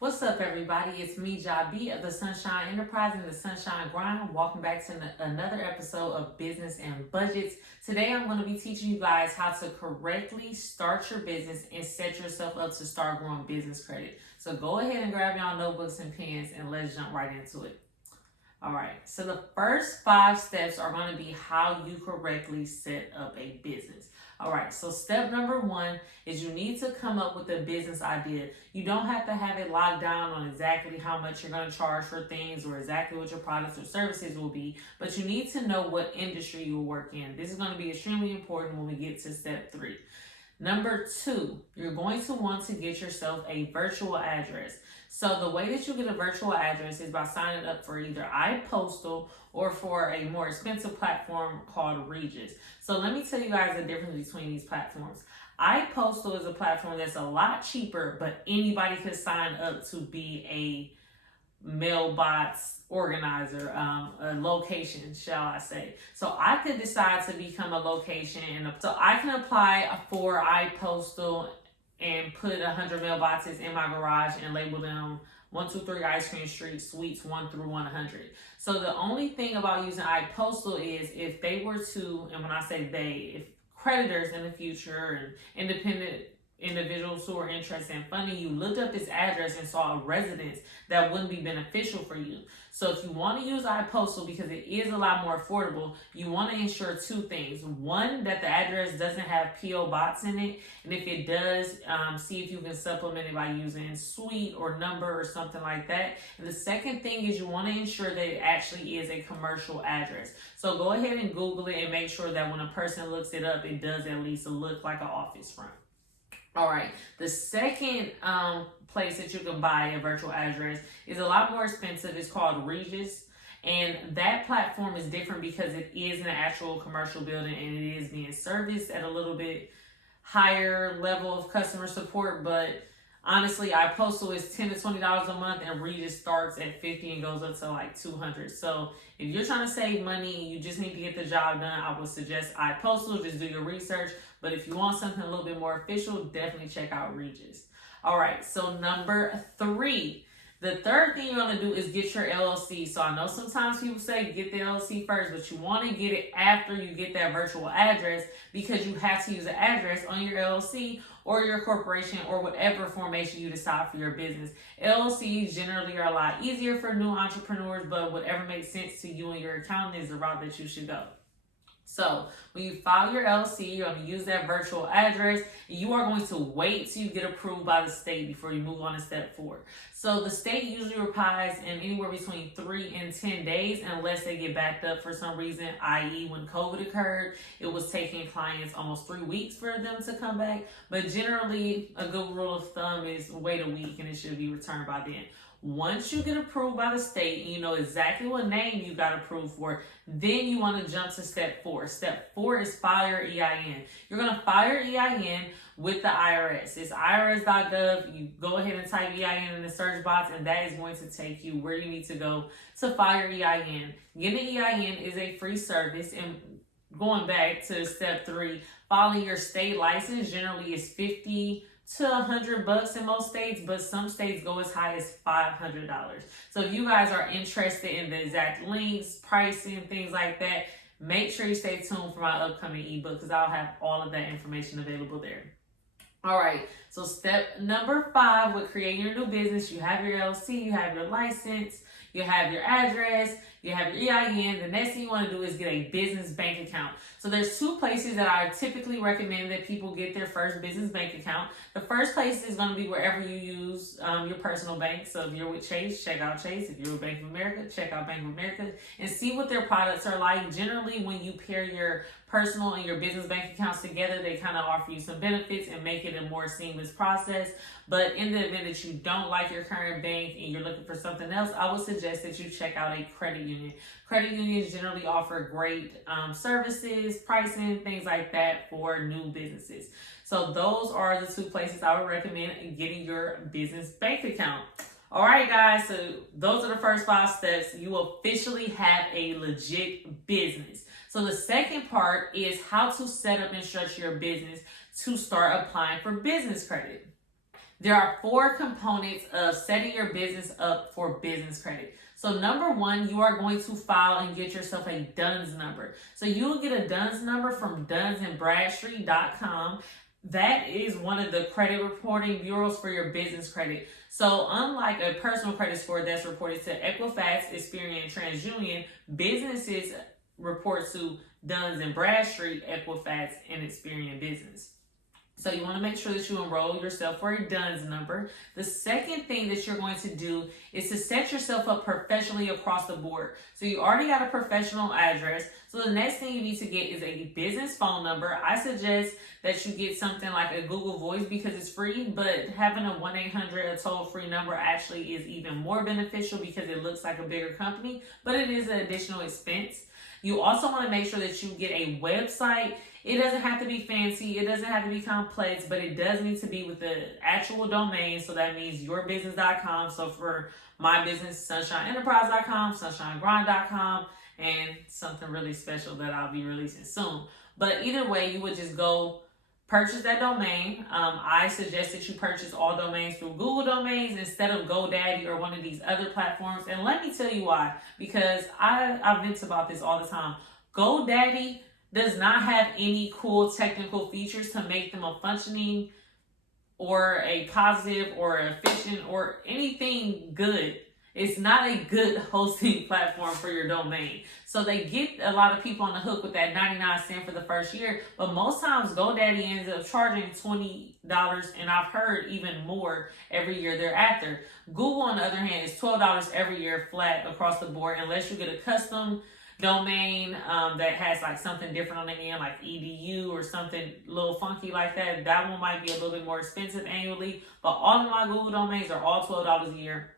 What's up, everybody? It's me, Jabi of the Sunshine Enterprise and the Sunshine Grind. Welcome back to another episode of Business and Budgets. Today, I'm going to be teaching you guys how to correctly start your business and set yourself up to start growing business credit. So go ahead and grab y'all notebooks and pens and let's jump right into it. All right, so the first 5 steps are going to be how you correctly set up a business. All right, so step number 1 is you need to come up with a business idea. You don't have to have it locked down on exactly how much you're going to charge for things or exactly what your products or services will be, but you need to know what industry you will work in. This is going to be extremely important when we get to step 3. Number 2, you're going to want to get yourself a virtual address. So the way that you get a virtual address is by signing up for either iPostal or for a more expensive platform called Regis. So let me tell you guys the difference between these platforms. iPostal is a platform that's a lot cheaper, but anybody could sign up to be a mailbox organizer, a location, shall I say. So I could decide to become a location, and so I can apply for iPostal and put 100 mailboxes in my garage and label them 123 Ice Cream Street, Suites 1 through 100. So the only thing about using iPostal is if they were to, and when I say they, if creditors in the future and independent individuals who are interested in funding you looked up this address and saw a residence that wouldn't be beneficial for you. So if you want to use iPostal, because it is a lot more affordable, you want to ensure 2 things. 1, that the address doesn't have P.O. Box in it, and if it does, see if you can supplement it by using suite or number or something like that. And the second thing is you want to ensure that it actually is a commercial address. So go ahead and Google it and make sure that when a person looks it up, it does at least look like an office front. All right, the second place that you can buy a virtual address is a lot more expensive. It's called Regis, and that platform is different because it is an actual commercial building and it is being serviced at a little bit higher level of customer support. But honestly, iPostal is $10 to $20 a month, and Regis starts at $50 and goes up to like $200. So if you're trying to save money and you just need to get the job done, I would suggest iPostal. Just do your research. But if you want something a little bit more official, definitely check out Regis. All right, so number 3. The third thing you're going to do is get your LLC. So I know sometimes people say get the LLC first, but you want to get it after you get that virtual address, because you have to use an address on your LLC or your corporation or whatever formation you decide for your business. LLCs generally are a lot easier for new entrepreneurs, but whatever makes sense to you and your accountant is the route that you should go. So when you file your LLC, you're going to use that virtual address. You are going to wait till you get approved by the state before you move on to step 4. So the state usually replies in anywhere between 3 and 10 days unless they get backed up for some reason, i.e. when COVID occurred, it was taking clients almost 3 weeks for them to come back. But generally, a good rule of thumb is wait a week and it should be returned by then. Once you get approved by the state and you know exactly what name you got approved for, then you want to jump to step 4. Step 4 is file your EIN. You're going to file your EIN with the IRS. It's irs.gov. You go ahead and type EIN in the search box, and that is going to take you where you need to go to file your EIN. Getting an EIN is a free service, and going back to step 3, filing your state license generally is $50 to $100 in most states, but some states go as high as $500. So if you guys are interested in the exact links, pricing, things like that, make sure you stay tuned for my upcoming ebook, because I'll have all of that information available there. All right, so step number 5 with creating your new business, you have your LLC, you have your license, you have your address, you have your EIN. The next thing you want to do is get a business bank account. So there's 2 places that I typically recommend that people get their first business bank account. The first place is going to be wherever you use your personal bank. So if you're with Chase, check out Chase. If you're with Bank of America, check out Bank of America and see what their products are like. Generally, when you pair your personal and your business bank accounts together, they kind of offer you some benefits and make it a more seamless process. But in the event that you don't like your current bank and you're looking for something else, I would suggest that you check out a credit union. Credit unions generally offer great services, pricing, things like that for new businesses. So those are the 2 places I would recommend getting your business bank account. All right, guys, so those are the first 5 steps. You officially have a legit business. So the second part is how to set up and structure your business to start applying for business credit. There are 4 components of setting your business up for business credit. So number 1, you are going to file and get yourself a DUNS number. So you'll get a DUNS number from dunsandbradstreet.com. That is one of the credit reporting bureaus for your business credit. So unlike a personal credit score that's reported to Equifax, Experian, and TransUnion, businesses report to Duns and Bradstreet, Equifax, and Experian Business. So you want to make sure that you enroll yourself for a DUNS number. The second thing that you're going to do is to set yourself up professionally across the board. So you already got a professional address. So the next thing you need to get is a business phone number. I suggest that you get something like a Google Voice because it's free, but having a 1-800, a toll-free number actually is even more beneficial because it looks like a bigger company, but it is an additional expense. You also want to make sure that you get a website. It doesn't have to be fancy. It doesn't have to be complex, but it does need to be with the actual domain. So that means yourbusiness.com. So for my business, sunshineenterprise.com, sunshinegrind.com, and something really special that I'll be releasing soon. But either way, you would just go purchase that domain. I suggest that you purchase all domains through Google Domains instead of GoDaddy or one of these other platforms. And let me tell you why, because I vent about this all the time. GoDaddy does not have any cool technical features to make them a functioning or a positive or efficient or anything good. It's not a good hosting platform for your domain. So they get a lot of people on the hook with that 99 cents for the first year, but most times GoDaddy ends up charging $20, and I've heard even more every year thereafter. Google, on the other hand, is $12 every year flat across the board, unless you get a custom domain that has like something different on the end, like edu or something a little funky like that. That one might be a little bit more expensive annually, but all of my Google domains are all $12 a year.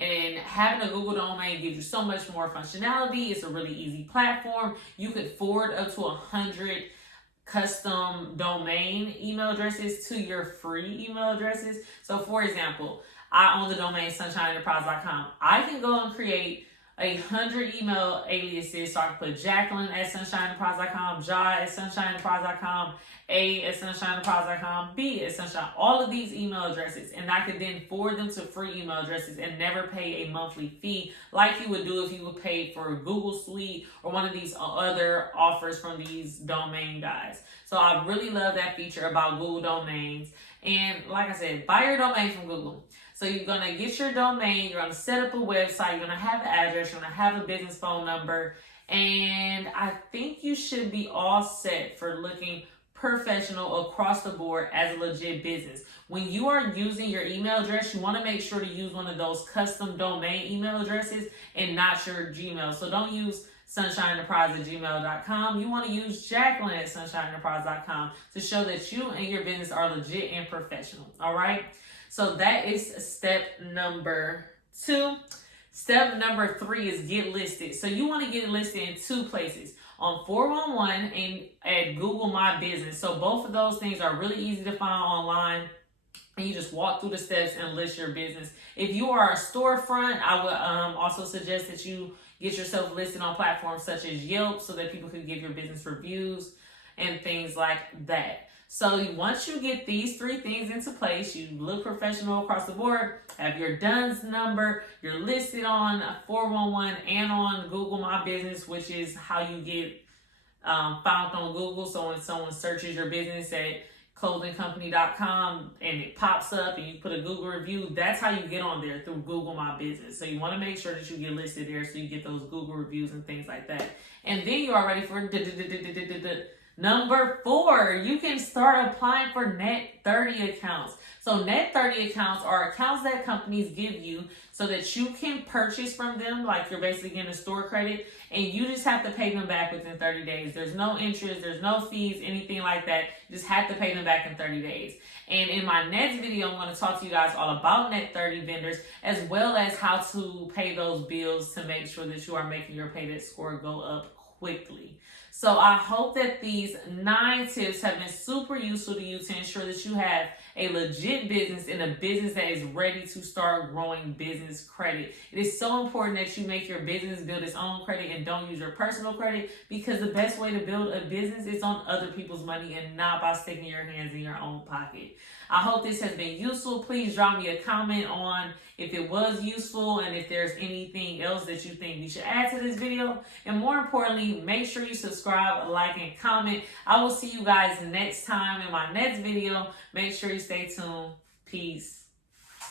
And having a Google domain gives you so much more functionality. It's a really easy platform. You could forward up to 100 custom domain email addresses to your free email addresses. So for example, I own the domain sunshineenterprise.com. I can go and create 100 email aliases. So I can put Jacqueline at sunshineenterprise.com, Jai at sunshineenterprise.com, A at sunshineenterprise.com, B at sunshine, all of these email addresses, and I could then forward them to free email addresses and never pay a monthly fee like you would do if you would pay for Google Suite or one of these other offers from these domain guys. So I really love that feature about Google Domains. And like I said, buy your domain from Google. So you're going to get your domain, you're going to set up a website, you're going to have the address, you're going to have a business phone number, and I think you should be all set for looking professional across the board as a legit business. When you are using your email address, you want to make sure to use one of those custom domain email addresses and not your Gmail. So don't use sunshineenterprise@gmail.com. You want to use Jacqueline at sunshineenterprise.com to show that you and your business are legit and professional. All right. So that is step number 2. Step number 3 is get listed. So you want to get listed in 2 places, on 411 and at Google My Business. So both of those things are really easy to find online, and you just walk through the steps and list your business. If you are a storefront, I would also suggest that you get yourself listed on platforms such as Yelp so that people can give your business reviews and things like that. So once you get these 3 things into place, you look professional across the board, have your DUNS number, you're listed on 411 and on Google My Business, which is how you get found on Google. So when someone searches your business at clothingcompany.com and it pops up and you put a Google review, that's how you get on there, through Google My Business. So you want to make sure that you get listed there so you get those Google reviews and things like that. And then you are ready for number 4, you can start applying for Net 30 accounts. So Net 30 accounts are accounts that companies give you so that you can purchase from them, like you're basically getting a store credit, and you just have to pay them back within 30 days. There's no interest, there's no fees, anything like that. You just have to pay them back in 30 days. And in my next video, I'm going to talk to you guys all about Net 30 vendors, as well as how to pay those bills to make sure that you are making your payment score go up quickly. So I hope that these 9 tips have been super useful to you to ensure that you have a legit business and a business that is ready to start growing business credit. It is so important that you make your business build its own credit and don't use your personal credit, because the best way to build a business is on other people's money and not by sticking your hands in your own pocket. I hope this has been useful. Please drop me a comment on if it was useful and if there's anything else that you think we should add to this video. And more importantly, make sure you subscribe, like, and comment. I will see you guys next time in my next video. Make sure you stay tuned. Peace.